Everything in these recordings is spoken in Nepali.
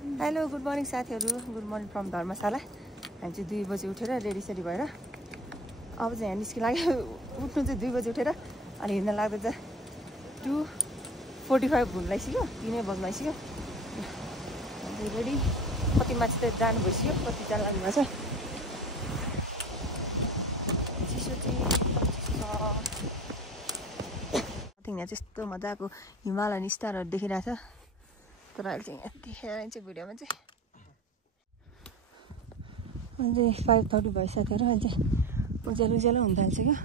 हेलो गुड मर्निङ साथीहरू, गुड मर्निङ फ्रम धर्मशाला। हामी चाहिँ 2 बजे उठेर रेडी सेडी भएर अब चाहिँ यहाँ निस्किन लाग्यो। उठ्नु चाहिँ 2 बजे उठेर अनि हिँड्न लाग्दा चाहिँ 2:45 हुन लागिसक्यो, 3 बज्न लागिसक्यो। रेडी कति मान्छे त जानु भइसक्यो, कति जान लाग्नु भएको छ। चिसो चाहिँ यहाँ त्यस्तो मजाको हिमालयन स्टारहरू देखिरहेछ। तर अहिले चाहिँ यहाँ देखेर चाहिँ भिडियोमा चाहिँ अहिले 5:30 भइसक्यो र अहिले चाहिँ उज्यालो उज्यालो हुन थाल्छ क्या।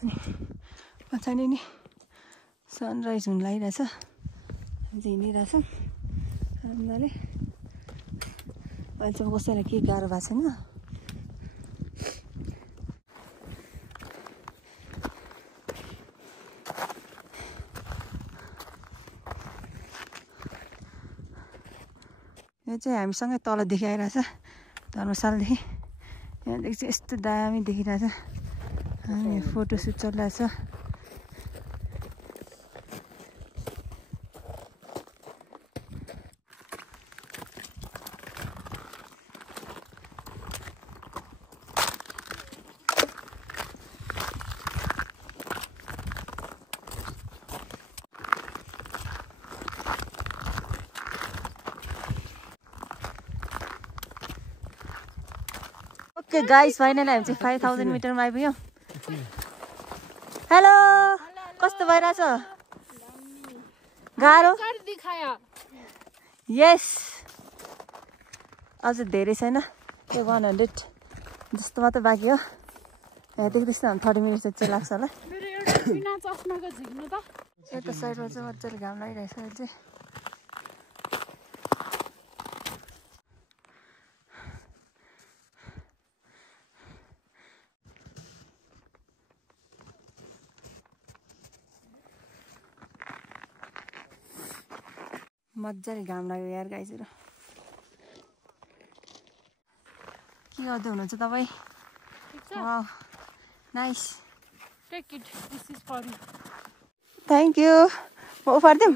अनि पछाडि नि सनराइज हुन लागिरहेछ। हामी चाहिँ हिँडिरहेछौँ राम्ररी। अहिले चाहिँ कसैलाई केही गाह्रो भएको छैन। यो चाहिँ हामीसँगै तलदेखि आइरहेछ, धर्मशालादेखि। यहाँदेखि चाहिँ यस्तो दामी देखिरहेछ। हामी फोटोसुट चलिरहेछ। ओके गाइस, फाइनली हामी चाहिँ 5000 मिटरमा आइपुग्यौँ। हेलो, कस्तो भइरहेछ? गाह्रो? यस, अझ धेरै छैन, 100 जस्तो मात्रै बाँकी हो। यहाँदेखि त्यस्तो हामी 30 मिनट चाहिँ लाग्छ होला। यता साइडमा चाहिँ मजाले घाम लागिरहेछ अहिले चाहिँ। मजाले घाम लाग्यो यार गाइजहरू। के गर्दै हुनुहुन्छ तपाईँ? Wow, nice. Take it, this is for you. Thank you. म उफारिदिउँ?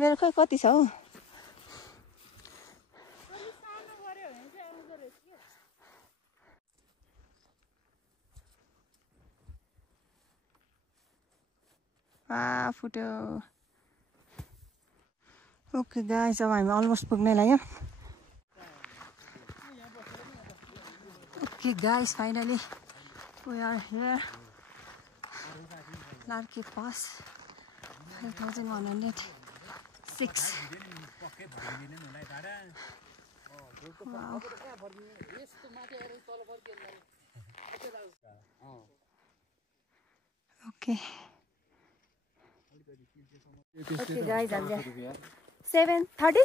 मेरो खै कति छ हौ? फुट्यो। ओके गाइस, अब हामी अलमोस्ट पुग्नै लाग्यो। Okay guys, finally we are here, Larke pass, 5106। Wow. Okay okay guys, हामीले 7:30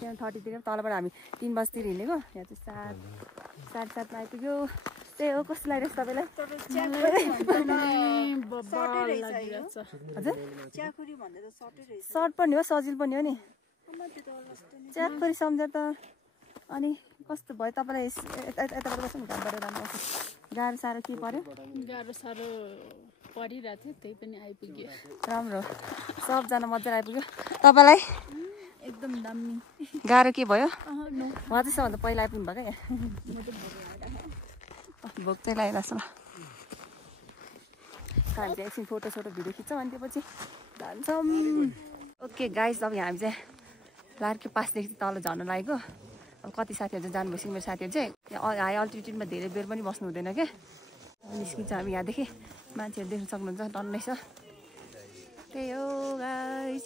7:30तिर तलबाट हामी 3 बजीतिर हिँडेको। यहाँ चाहिँ 7:30मा आइपुग्यो। त्यही हो, कस्तो लागिरहेछ तपाईँलाई? हजुर, सर्ट पनि हो, सजिलो पनि हो नि। च्याखुरी सम्झेर त। अनि कस्तो भयो तपाईँलाई? यताबाट बस्नु नि, घामबाट राम्रो आउँछ। गाह्रो साह्रो के पर्यो? गाह्रो साह्रो परिरहेको थियो, त्यही पनि आइपुग्यो। राम्रो, सबजना मजाले आइपुग्यो। तपाईँलाई एकदम दामी। गाह्रो के भयो? उहाँ चाहिँ सबभन्दा पहिला आइपुग्नु भएको क्या। भोक चाहिँ लागिरहेछ ल। हामी चाहिँ एकछिन फोटोसोटो भिडियो खिच्छौँ अनि त्यसपछि जान्छौँ। ओके गाइस, अब हामी चाहिँ लार्के पासदेखि तल झर्न लागेको। अब कति साथीहरू चाहिँ जानु भइसक्यो। मेरो साथीहरू चाहिँ हाई अल्टिट्युडमा धेरै बेर पनि बस्नु हुँदैन क्या। निस्किन्छ हामी यहाँदेखि। मान्छेहरू देख्न सक्नुहुन्छ, डन्नै छ। त्यही हो गाइस,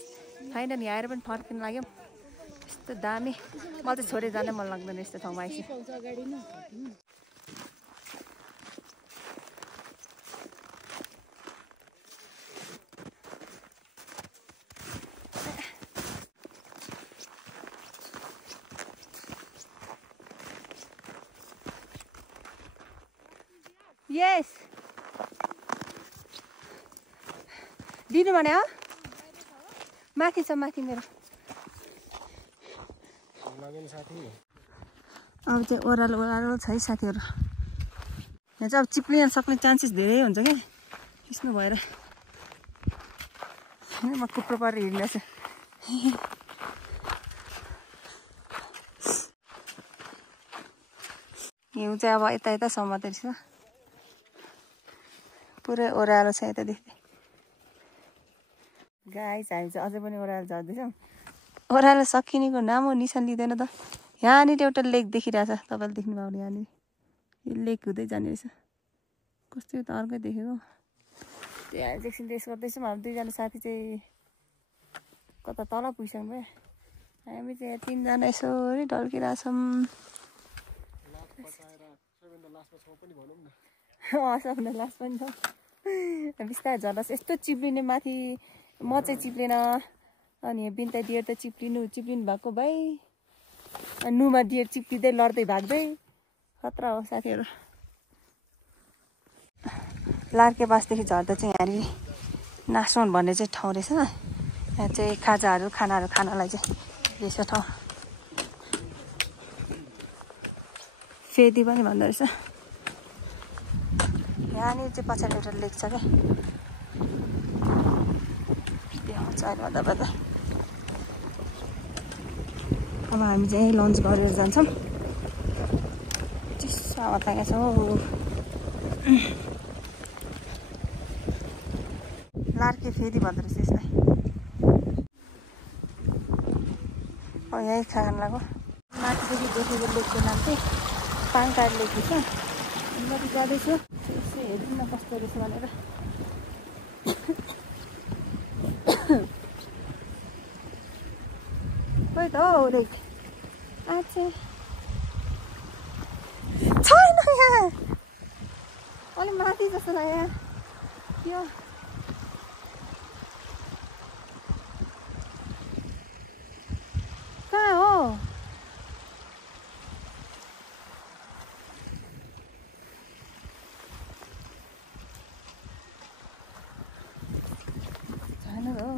फाइनली आएर पनि फर्किन लाग्यो। यस्तो दामी, मलाई चाहिँ छोडेर जानै मन लाग्दैन यस्तो ठाउँमा आइसक्यो। यस, दिनु भने हो? माथि छ, माथि मेरो। अब चाहिँ ओह्रालो छ है साथीहरू। यहाँ चाहिँ अब चिप्लिन सक्ने चान्सेस धेरै हुन्छ क्या हिस्नु भएर। म कुप्रो परेर हिँड्दैछु। हिउँ चाहिँ अब यता समातेर छ। पुरै ओह्रालो छ यतादेखि। गाइस हामी चाहिँ अझै पनि ओह्रालो झर्दैछौँ। ओह्रालो सकिनेको नाम निशान लिँदैन त। यहाँनिर एउटा लेक देखिरहेछ, तपाईँले देख्नुभयो भने यहाँनिर यो लेक हुँदै जाने रहेछ। कस्तो त अर्कै देखेको। त्यहाँ एकछिन रेस गर्दैछौँ। हामी दुईजना साथी चाहिँ कता तल पुगिसक्नु भयो। हामी चाहिँ यहाँ तिनजना यसो ढल्किरहेछौँ। सबभन्दा लास्ट पनि छ। बिस्तारै झर्नुहोस्। यस्तो चिप्लिने माथि म चाहिँ चिप्लेन, अनि बिन्ता डियर त चिप्लिनु भएको भाइ। नुमा डियर चिप्लिँदै लड्दै भाग्दै खतरा हो साथीहरू। लार्के पासदेखि झर्दा चाहिँ यहाँनिर नासोन भन्ने चाहिँ ठाउँ रहेछ। यहाँ चाहिँ खानाहरू खानलाई चाहिँ रहेछ ठाउँ। फेदी पनि भन्दो रहेछ। यहाँनिर चाहिँ पछाडि एउटा लेक छ क्या, देखाउँछ अहिले भन्दा। अब हामी चाहिँ लन्च गरेर जान्छौँ। चिसो हावा तागेको छ हौ। लार्के फेदी भन्दो रहेछ यसलाई। यहीँ खान लाग्यो। माथिदेखि देखेको लेकको नाम चाहिँ पाङकार लेक रहेछ। म जाँदैछु, यसो हेरौँ न कस्तो रहेछ भनेर। खोइ त हौ लेक। अच्छा छैन यहाँ, अलिक माथि जस्तो लाग्यो यहाँ। यो कहाँ हो? छैन त हौ।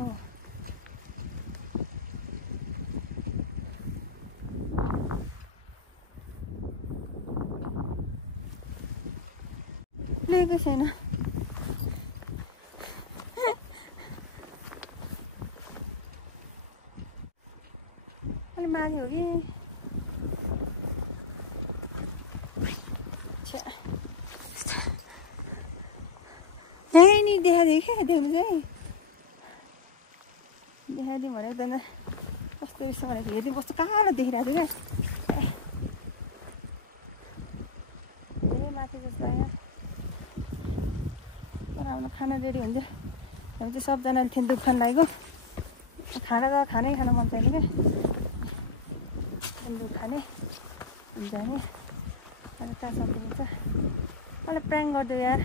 लेकै छैन। अलिक माथि हो कि? यहीँनिर देखाइदियो क्या देख्नु चाहिँ। देखाइदिउँ भनेको त कस्तो रहेछ भनेको हेरिदिउँ। कस्तो कालो देखिरहेको थियो क्या। धेरै माथि जस्तो लाग्यो। तर हाम्रो खाना रेडी हुन्छ। हामी चाहिँ सबजनाले थिन्दुक खान लागेको। खाना त खानै खान मन छैन क्या। थिन्दुक खाने हुन्छ नि। अनि कहाँ सक्नुहुन्छ। मलाई प्राङ्क गरिदियो यार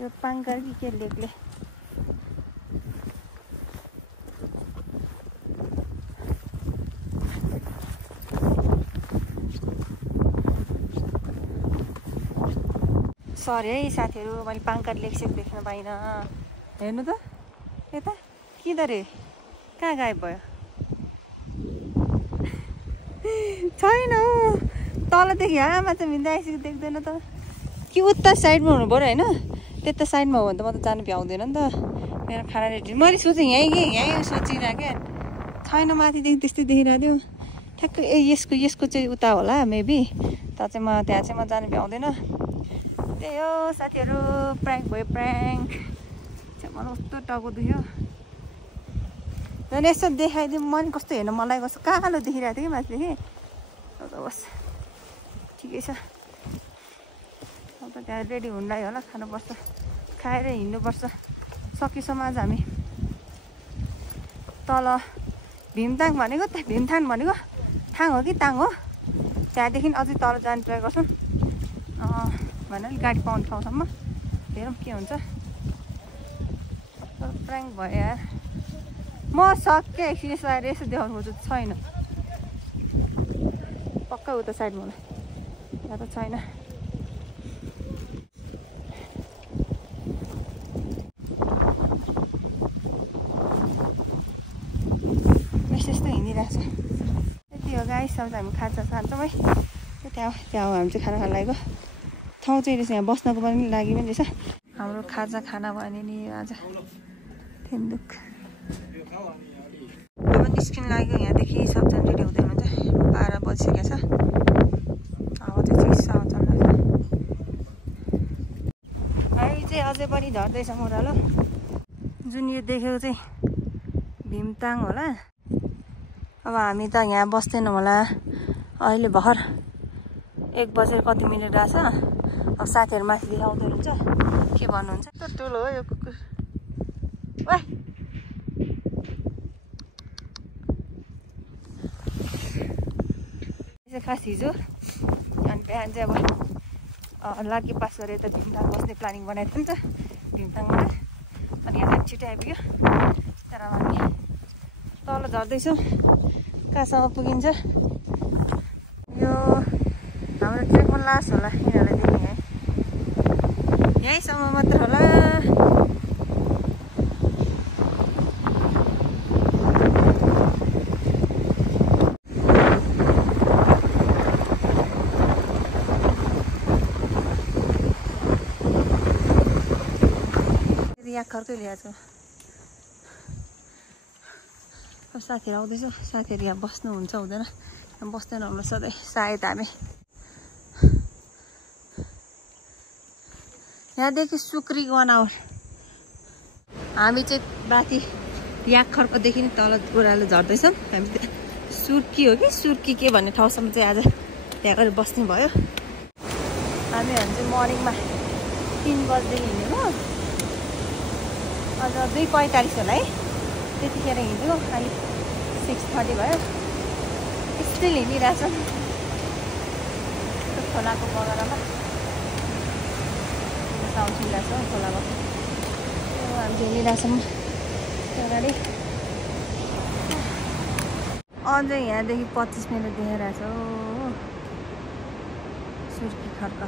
यो पाङकार कि के लेकले। सरी है साथीहरू, मैले पाङकार लेक सेक देख्न पाइनँ। हेर्नु त यता किँदो रे, कहाँ गायब भयो? छैन हौ, तलदेखि यहाँ मात्र भिन्दा आइसक्यो देख्दैन त। कि उता साइडमा हुनु पऱ्यो होइन? त्यता साइडमा हो भने त म त जानु भ्याउँदैन नि त। मेरो खाना रेडी। मैले सोचेँ यहीँ कि यहीँ सोचिनँ क्या। छैन, माथिदेखि त्यस्तै देखिरहेको थियो। ठ्याक्कै यसको चाहिँ उता होला मेबी। तर चाहिँ म त्यहाँ चाहिँ म जानु भ्याउँदैन। त्यही हो साथीहरू, प्राङ्क भयो प्राङ्क। मलाई कस्तो टाउको दुख्यो। झन् यसो देखाइदिउँ। मन कस्तो हेर्नु मलाई कस्तो कालो देखिरहेको थियो कि माथिदेखि। बस ठिकै छ। अब त त्यहाँ रेडी हुनु लाग्यो होला। खानुपर्छ, खाएर हिँड्नुपर्छ। सकेसम्म आज हामी तल भीमताङ भनेको भीमथान भनेको थाङ हो कि ताङ हो, त्यहाँदेखि अझै तल जाने ट्राई गर्छौँ। भनेर गाडी पाउने ठाउँसम्म हेरौँ के हुन्छ। प्राङ्क भयो यार। म सक्के एक्सपिरियन्स लगाएर यसो देखाउनु खोज्छु, छैन। पक्का उता साइडमा होला, यहाँ त छैन। यस्तो हिँडिरहेको छ। यति हो गाइस। अब हामी खाजा खान्छौँ है। त्यहाँ हामी चाहिँ खाना खान लागेको ठाउँ चाहिँ रहेछ यहाँ बस्नको पनि लागि पनि रहेछ हाम्रो खाजा खाना भयो नि आज थेन्दुक अब निस्किन लागेको यहाँदेखि सबजना रेडी हुँदै हुनुहुन्छ 12 बजिसकेको छ अब चाहिँ चिसो चल्दैछ अहिले चाहिँ अझै पनि झर्दैछ ओह्रालो जुन यो देखेको चाहिँ भीमताङ होला अब हामी त यहाँ बस्दैनौँ होला अहिले भर्खर 1 बजेर कति मिनट रहेछ अब साथीहरू माथि देखाउँदै हुनुहुन्छ के भन्नुहुन्छ त ठुलो हो यो कुकुर वा खास हिजो अनि बिहान चाहिँ अब लागी पास गरेर त भीमताङ बस्ने प्लानिङ बनाएको थियो नि त भीमताङमा अनि यहाँ चाहिँ छिटो आइपुग्यो तर हामी तल झर्दैछौँ कहाँसम्म पुगिन्छ यो हाम्रो ट्रेकमा लास्ट होला यिनीहरूलाई देख्ने है यहीँसम्म मात्र होला यहाँ खर्कै ल्याएको छु अब साथीहरू आउँदैछ साथीहरू यहाँ बस्नुहुन्छ हुँदैन बस्दैन होला सधैँ सायद हामी यहाँदेखि सुक्री 1 आवर हामी चाहिँ माथि याखरकोदेखि नि तल ओह्रालो झर्दैछौँ हामी सुर्की हो कि सुर्की के भन्ने ठाउँसम्म चाहिँ आज त्यहाँ गएर बस्ने भयो हामीहरू चाहिँ मर्निङमा 3 बजीदेखि हिँडेको अझ 2:45 होला है त्यतिखेर हिँड्यो अहिले 6:30 भयो स्टिल हिँडिरहेछौँ खोलाको बगरमा साउन्ड सुनिरहेछौँ खोलामा हामी चाहिँ हिँडिरहेछौँ अगाडि अझै यहाँदेखि 25 मिनट देखाइरहेछौँ सुर्की खर्क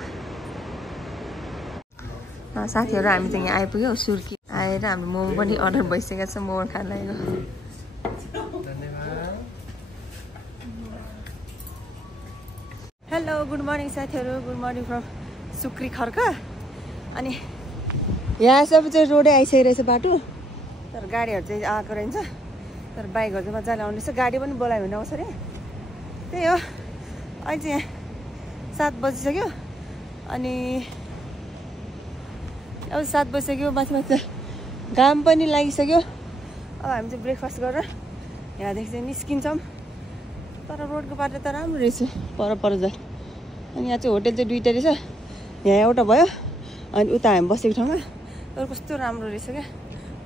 साथीहरू हामी चाहिँ यहाँ आइपुग्यो सुर्की आएर हाम्रो मोमो पनि अर्डर भइसकेको छ मोमो खान लागेको हेलो गुड मर्निङ साथीहरू गुड मर्निङ फ्रम सुक्री खर्क अनि यहाँसम्म चाहिँ रोडै आइसकेको रहेछ बाटो तर गाडीहरू चाहिँ आएको रहेछ तर बाइकहरू चाहिँ मजाले आउँदैछ गाडी पनि बोलायो भने आउँछ अरे त्यही हो अहिले चाहिँ यहाँ 7 बजिसक्यो अनि अब 7 बजिसक्यो माथि माथि घाम पनि लागिसक्यो अब हामी चाहिँ ब्रेकफास्ट गरेर यहाँदेखि चाहिँ निस्किन्छौँ तर रोडको बाटो त राम्रो रहेछ पर जाए अनि यहाँ चाहिँ होटेल चाहिँ 2टा रहेछ यहाँ एउटा भयो अनि उता हामी बसेको ठाउँमा तर कस्तो राम्रो रहेछ क्या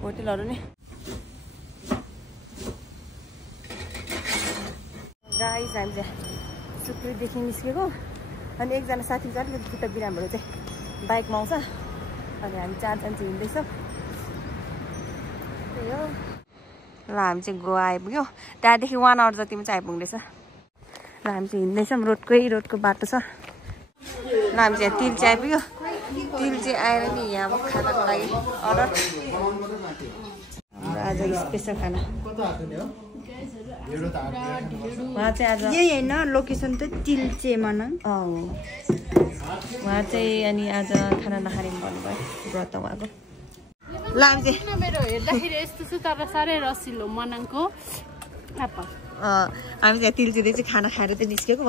होटेलहरू नि गाइस हामी चाहिँ सुक्रीदेखि निस्केको अनि एकजना साथी चाहिँ अलिकति खुट्टा बिरामहरू चाहिँ बाइकमा आउँछ अनि हामी 4 जना चाहिँ हिँड्दैछौँ त्यही हो ल हामी चाहिँ गोवा आइपुग्यो त्यहाँदेखि 1 आवर जतिमा चाहिँ आइपुग्दैछ र हामी चाहिँ हिँड्दैछौँ रोडको बाटो छ ल हामी चाहिँ तिल चाहिँ आइपुग्यो तिल चाहिँ आएर नि यहाँ खानाको लागि अर्डर हाम्रो आज स्पेसल खाना उहाँ चाहिँ आज यही होइन लोकेसन त तिलचे मनाङ उहाँ चाहिँ अनि आज खाना नखाने भन्नुभयो व्रत उहाँको ल हामी चाहिँ मेरो हेर्दाखेरि यस्तो छ तर साह्रै रसिलो मनाङको हामी चाहिँ तिलचेरी चाहिँ खाना खाएर चाहिँ निस्केको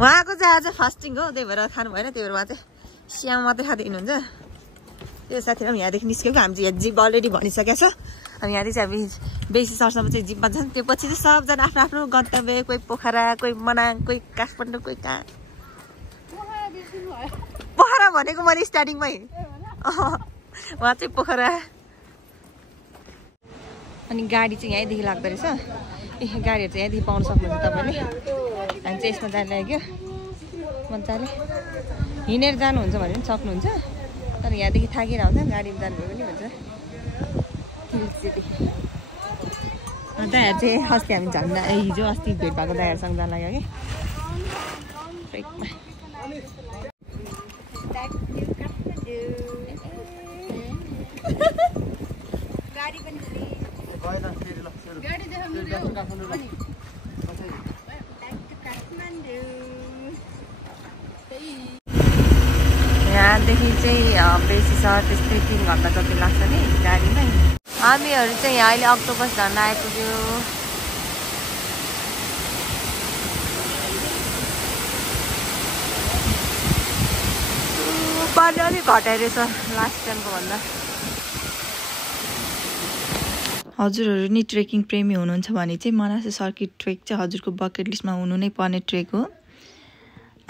उहाँको चाहिँ आज फास्टिङ हो त्यही भएर खानु भएन त्यही भएर उहाँ चाहिँ स्याम मात्रै खाँदै हिँड्नुहुन्छ त्यो साथीहरू यहाँदेखि निस्केको हामी चाहिँ यहाँ जिप अलरेडी भनिसकेको छ अनि यहाँदेखि चाहिँ हामी बेसी सरसम्म चाहिँ जिपमा जान्छ त्यो पछि चाहिँ सबजना आफ्नो आफ्नो गन्तव्य कोही पोखरा कोही मनाङ कोही काठमाडौँ कोही कहाँ पोखरा भनेको मैले स्टार्टिङमै उहाँ चाहिँ पोखरा अनि गाडी चाहिँ यहीँदेखि लाग्दो रहेछ गाडीहरू चाहिँ यहाँदेखि पाउन सक्नुहुन्छ तपाईँले हामी चाहिँ यसमा जानु लाग्यो मजाले हिँडेर जानुहुन्छ भने पनि सक्नुहुन्छ तर यहाँदेखि थाकेर आउँछ गाडीमा जानुभयो पनि हुन्छ तिलचेदेखि दायाहरू चाहिँ अस्ति हामी झन्डा हिजो अस्ति भेट भएको दायाहरूसँग जानु लाग्यो कि ट्रेकमा यहाँदेखि चाहिँ बेसी छ त्यस्तै 3 घन्टा जति लाग्छ नि गाडीमै। हामीहरू चाहिँ यहाँ अहिले अक्टोपस झर्न आइपुग्यो। पानी अलिक घटाइरहेछ लास्ट टाइमको भन्दा। हजुरहरू नि ट्रेकिङ प्रेमी हुनुहुन्छ भने चाहिँ मनासे सर्किट ट्रेक चाहिँ हजुरको बकेट लिस्टमा हुनु नै पर्ने ट्रेक हो।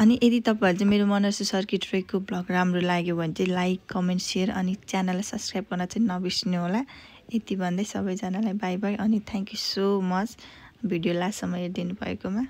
अनि यदि तपाईँहरू चाहिँ मेरो मनासे सर्किट ट्रेकको ब्लग राम्रो लाग्यो भने चाहिँ लाइक कमेन्ट सेयर अनि च्यानललाई सब्सक्राइब गर्न चाहिँ नबिर्सिनु होला। यति भन्दै सबैजनालाई बाई बाई अनि thank you so much video लास्टसम्म हेरिदिनु भएकोमा।